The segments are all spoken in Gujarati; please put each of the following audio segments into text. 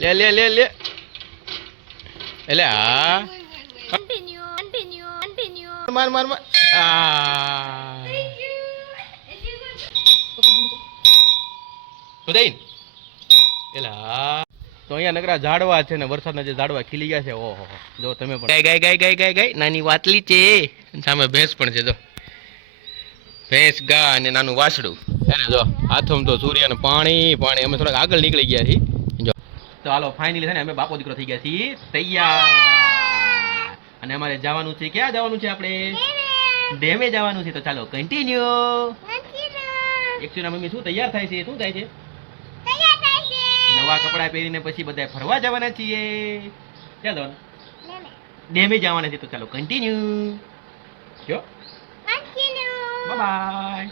લે લે લે લે. એટલે હા. માર માર માર. આ. તો દઈ એલા તો અહીંયા નકરા ઝાડવા છે ને વરસાદના જે ઝાડવા ખીલી ગયા છે ઓહો જો તમે પણ. ગાય ગાય ગાય ગાય ગાય નાની વાતલી છે. સામે ભેંસ પણ છે જો. ભેંસ ગા અને નાનું વાસડું એને જો હાથમ તો સૂર્ય અને પાણી પાણી. અમે થોડાક આગળ નીકળી ગયા છીએ. તો હાલો ફાઇનલી છે ને અમે બાપો દીકરો થઈ ગયા છીએ. તૈયાર. અને અમારે જવાનું છે ક્યાં જવાનું છે આપણે? ડેમે. જવાનું છે તો ચાલો કન્ટિન્યુ એકચ્યુઅલી મમ્મી શું તૈયાર થાય છે? શું થાય છે? નવા કપડાં પહેરીને પછી બધા ફરવા જવાના છીએ. ક્યાં જવાના? ડેમે. જવાના છે તો ચાલો કન્ટિન્યુ જો. બાય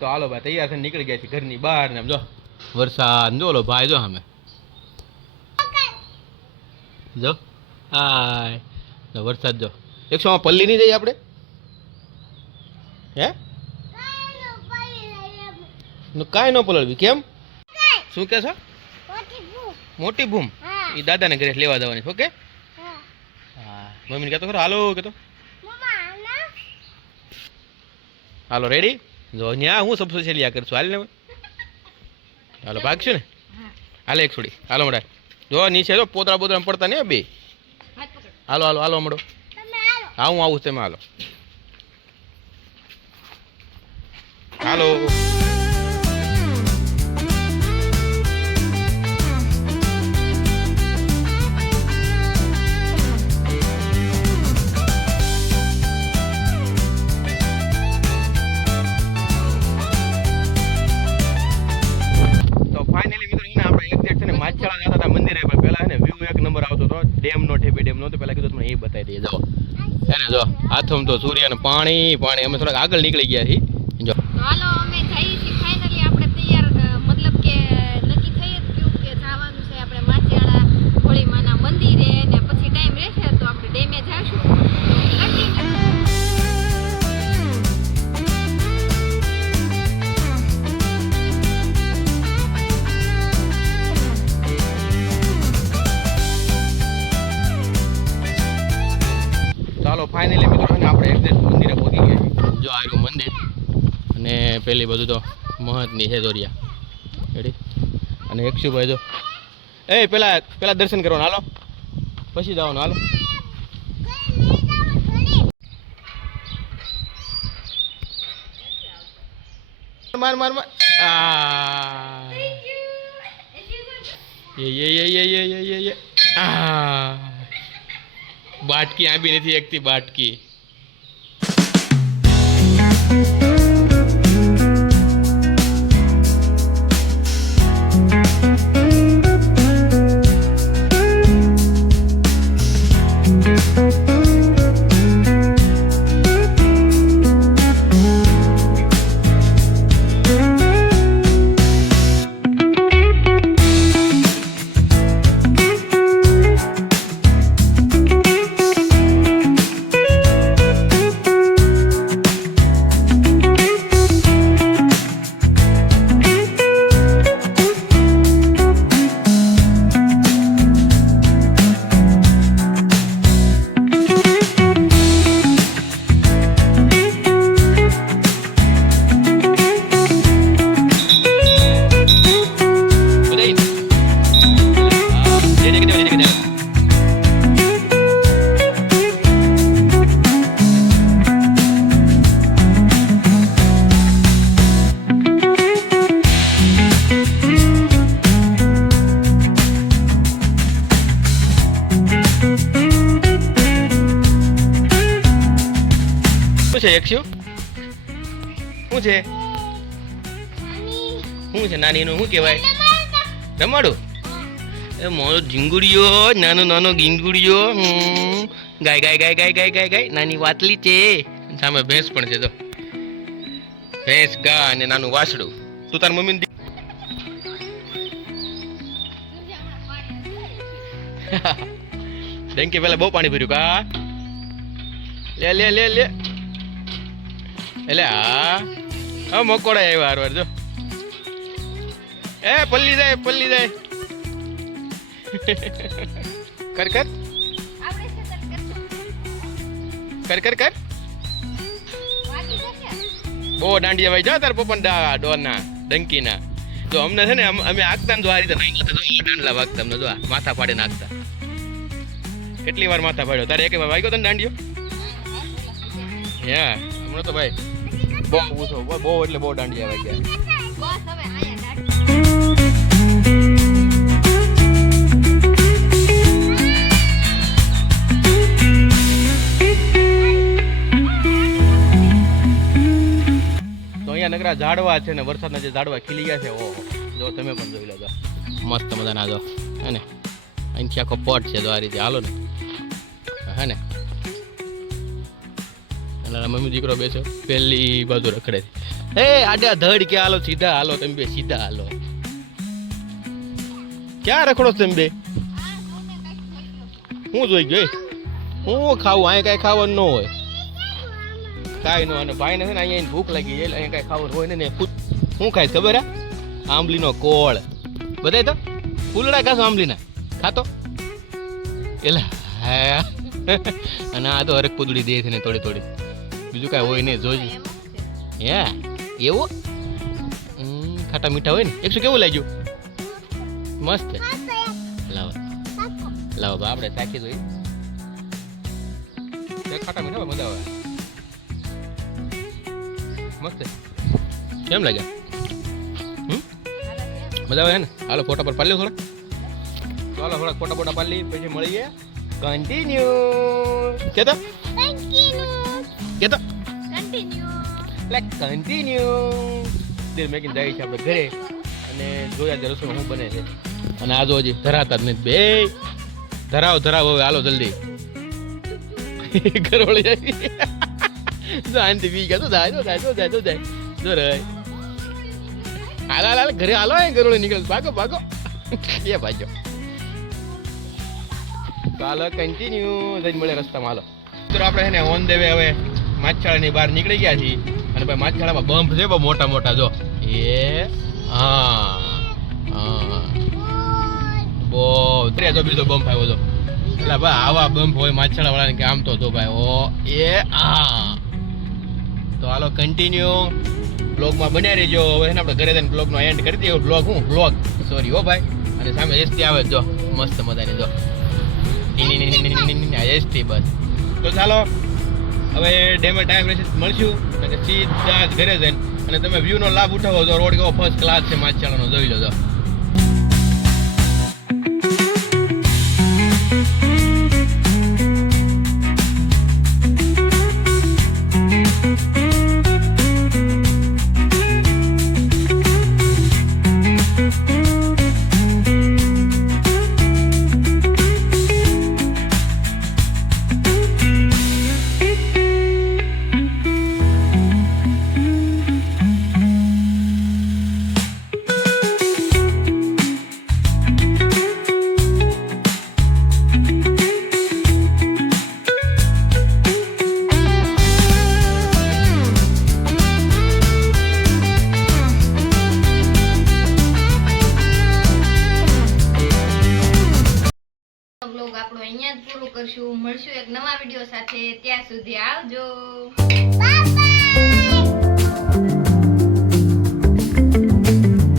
તો હાલો ભાઈ તૈયાર થઈને નીકળી ગયા છે ઘરની બહાર ને જો. વરસાદ જો ભાઈ જો અમે જો. હાય વરસાદ જો. એકસો પલ્લી નહીં જઈએ આપણે? હે? કાંઈ ન પલળવી. કેમ? શું કે છો? મોટી ભૂમ એ દાદાને ઘરે લેવા જવાની ઓકે હા. મમ્મીને કહેતો ખરો હાલો કહેતો. હાલો. રેડી જો ન્યા હું સબસે છેલ્લી આ કરશું. હાલ ને. હાલો ભાગશું ને? હાલે એક છોડી. હાલો મળે જો, નીચે જો, પોતરા પોતરા પડતા ને બે. હાલો હાલો હાલો મળો હા, હું આવું તમે, હાલો. હાલો. હાથમ તો સૂર્ય ને પાણી પાણી. અમે થોડાક આગળ નીકળી ગયા છીએ. પેલી બધું તો મહતની છે દોરિયા. રેડી અને એકશુભાઈ જો. એ, પેલા પેલા દર્શન કરવાનું, હાલો. પછી જવાનું, હાલો. માર માર માર. આ. આ. બાટકી આંબી નથી એકતી બાટકી. શું છે શું છે? શું છે? નાની શું કહેવાય? રમાડું. એ મારો ઝીંગુડીયો, નાનો નાનો ગીંગુડીયો ગાય ગાય ગાય ગાય ગાય ગાય ગાય. નાની વાતલી છે. સામે ભેંસ પણ છે તો ભેંસ ગા અને નાનું વાસડું તું તાર મમ્મી દી- પેલા બહુ પાણી ભર્યું. કા? લે લે લે લે. એટલે હા હા મકોડા આવ્યા હારવાર, જો. એ, પલ્લી જાય પલ્લી જાય. કર કર કર? કર કર બહુ દાંડિયા ભાઈ જા તાર પપ્પા દા ડોરના, ડંકીના. તો અમને છે ને, અમે આગતા તો આ રીતે જો આ દાંડલા વાગતા અમને, જો માથા પાડીને નાખતા કેટલી વાર માથા પાડ્યો? તારે એક વાર વાગ્યો તને દાંડિયો? હે, હમણાં તો ભાઈ બહુ પૂછો બહુ એટલે બહુ દાંડિયા વાગ્યા બસ હવે અહીંયા તો અહીંયા નકરા ઝાડવા છે ને વરસાદના જે ઝાડવા ખીલી ગયા છે ઓહો. જો તમે પણ જોઈ લો મસ્ત મજાના જો. હે ને? અહીંથી આખો પોટ છે જો આ રીતે. હાલો ને. હે ને? અને મમ્મી દીકરો બેસો, પેલી બાજુ રખડે. એ, આડા ધડ કે હાલો? સીધા હાલો તમે બે, સીધા હાલો. ક્યાં રખડો તમે બે? હું જોઈ ગયો હું ખાવું, અહીંયા કાંઈ ખાવાનું ન હોય. કાંઈ ન અને ભાઈને છે ને અહીંયા ભૂખ લાગી એટલે અહીંયા કાંઈ ખાવાનું હોય ને. હું છે ખબર હે? આંબલીનો કોળ. બધાય તો? ફૂલડા ખાશો આંબલીના? ખાતો? એલા હા. અને આ તો હરક પૂદડી દે છે ને થોડી થોડી. બીજું કાંઈ હોય નહીં જોઈ એમ જ છે હે? એવું? ખાટા મીઠા હોય ને? એકસો કેવું લાગ્યું? મસ્ત. લાવો. લાવો, બા, આપણે ચાખી જોઈએ તે ખાટા મીઠા મજા આવે. મસ્ત. કેમ લાગ્યા મજા આવે ને? હાલો, ફોટા પર પાડી લો થોડા ચાલો થોડા ફોટા ફોટા પાડી પછી મળીએ. કન્ટિન્યુ કેતો? લાઈક કન્ટિન્યુ દિલ મેકીને જાય છે આપણે ઘરે. અને જોયા છે રસોઈ શું બને છે. અને આ જો હજી ધરાતા જ નથી. બે. ધરાવ ધરાવ, હવે હાલો જલ્દી. ઘરોળી જાય જો આનથી બી ગયા તો જાય તો જાય તો જાય તો જાય. જો રે. હાલ હાલ ઘરે હાલો એ ઘરોળી નીકળે ભાગો ભાગો. એ ભાગ્યો. તો હાલો કન્ટિન્યુ જઈને મળે રસ્તામાં, હાલો. તો આપણે છે ઓન દેવે હવે માછાળાની બહાર નીકળી ગયા છીએ. અને ભાઈ માછાળામાં બમ્પ છે બહુ મોટા મોટા, જો. એ, હા બહુ ત્રીજો બીજો બમ્પ આવ્યો તો એટલે ભાઈ આવા બમ્પ હોય માછાળા વાળાને કે આમ તો જો ભાઈ ઓ એ આ તો હાલો કન્ટિન્યુ બ્લોગમાં બન્યા રહેજો. હવે એને આપણે ઘરે જઈને બ્લોગનો એન્ડ કરી દઈએ. બ્લોગ હું? બ્લોગ સોરી હો ભાઈ. અને સામે એસટી આવે જો મસ્ત મજાની જો. ST bus. તો ચાલો. હવે ડેમે ટાઈમ રહેશે, મળશું. અને સીધા ઘરે જઈને. અને તમે વ્યૂનો લાભ ઉઠાવો તો રોડ કેવો ફર્સ્ટ ક્લાસ છે માછાળાનો જોઈ લો કરશું. મળશું એક નવા વીડિયો સાથે. ત્યાં સુધી આવજો.